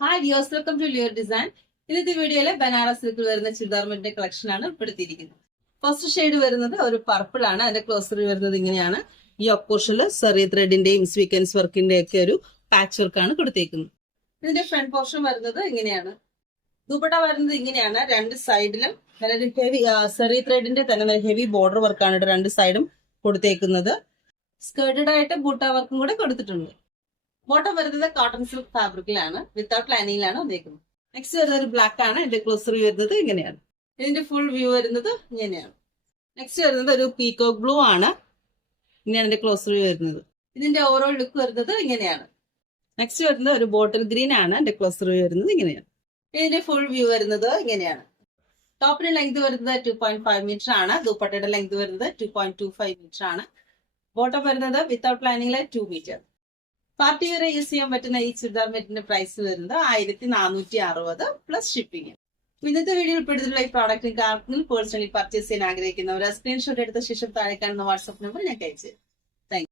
Hi ഡിയോസ് welcome to Lear design ഇന്നത്തെ വീഡിയോയിലെ ബനാറസ് സിൽക്കിൽ വരുന്ന ചുരിദാർമെന്റിന്റെ കളക്ഷൻ ആണ് ഉൾപ്പെടുത്തിയിരിക്കുന്നത്. ഫസ്റ്റ് ഷെയ്ഡ് വരുന്നത് ഒരു പർപ്പിൾ ആണ്. അതിന്റെ ക്ലോസറി വരുന്നത് ഇങ്ങനെയാണ്. ഈ ഒപ്പോഷനിൽ സെറി ത്രെഡിന്റെയും സ്വീക്കൻസ് വർക്കിന്റെ ഒക്കെ ഒരു പാച്ച് വർക്ക് ആണ് കൊടുത്തേക്കുന്നത്. ഇതിന്റെ ഫ്രണ്ട് പോർഷൻ വരുന്നത് ഇങ്ങനെയാണ്. ദുപ്പട്ട വരുന്നത് ഇങ്ങനെയാണ്. രണ്ട് സൈഡിലും നല്ലൊരു ഹെവി സെറി ത്രെഡിന്റെ തന്നെ ഹെവി ബോർഡർ വർക്കാണ് രണ്ട് സൈഡും കൊടുത്തേക്കുന്നത്. സ്കേർട്ടഡ് ആയിട്ട് ബൂട്ട വർക്കും കൂടെ കൊടുത്തിട്ടുണ്ട്. ബോട്ടം വരുന്നത് കോട്ടൺ സിൽക്ക് ഫാബ്രിക്കിലാണ് വിത്തൗട്ട് ലൈനിങ്ങിലാണ് വന്നേക്കുന്നത്. നെക്സ്റ്റ് വരുന്നത് ഒരു ബ്ലാക്ക് ആണ് ഇതിന്റെ ക്ലോസറി വരുന്നത് ഇങ്ങനെയാണ്. ഇതിന്റെ ഫുൾ വ്യൂ വരുന്നത് ഇങ്ങനെയാണ്. നെക്സ്റ്റ് വരുന്നത് ഒരു പീകോക്ക് ബ്ലൂ ആണ് ഇങ്ങനെയാണ് ഇതിന്റെ ക്ലോസറി വരുന്നത്. ഇതിന്റെ ഓവറോൾ ലുക്ക് വരുന്നത് ഇങ്ങനെയാണ്. നെക്സ്റ്റ് വരുന്നത് ഒരു ബോട്ടിൽ ഗ്രീൻ ആണ് ഇതിന്റെ ക്ലോസറി വരുന്നത് ഇങ്ങനെയാണ്. ഇതിന്റെ ഫുൾ വ്യൂ വരുന്നത് ഇങ്ങനെയാണ്. ടോപ്പിന്റെ ലെങ്ത് വരുന്നത് ടു പോയിന്റ് ഫൈവ് മീറ്റർ ആണ് ദുപ്പട്ടയുടെ ലെങ്ത് വരുന്നത് two point two five metre ആണ്. ബോട്ടം വരുന്നത് വിത്തൗട്ട് പ്ലാനിങ്ങിലെ ടു മീറ്റർ പാർട്ടി വരെ യൂസ് ചെയ്യാൻ പറ്റുന്ന ഈ ചുരിദാർ മെറ്റിന്റെ പ്രൈസ് വരുന്നത് ആയിരത്തി നാനൂറ്റി അറുപത് പ്ലസ് ഷിപ്പിംഗ് ഇന്നത്തെ വീഡിയോ ഉൾപ്പെടുത്തിയിട്ടുള്ള ഈ പ്രോഡക്റ്റ് ആർക്കെങ്കിലും പേഴ്സണലി പർച്ചേസ് ചെയ്യാൻ ആഗ്രഹിക്കുന്നവർ സ്ക്രീൻഷോട്ട് എടുത്ത ശേഷം താഴെ കാണുന്ന വാട്സ്ആപ്പ് നമ്പർ ഞാൻ അയച്ചു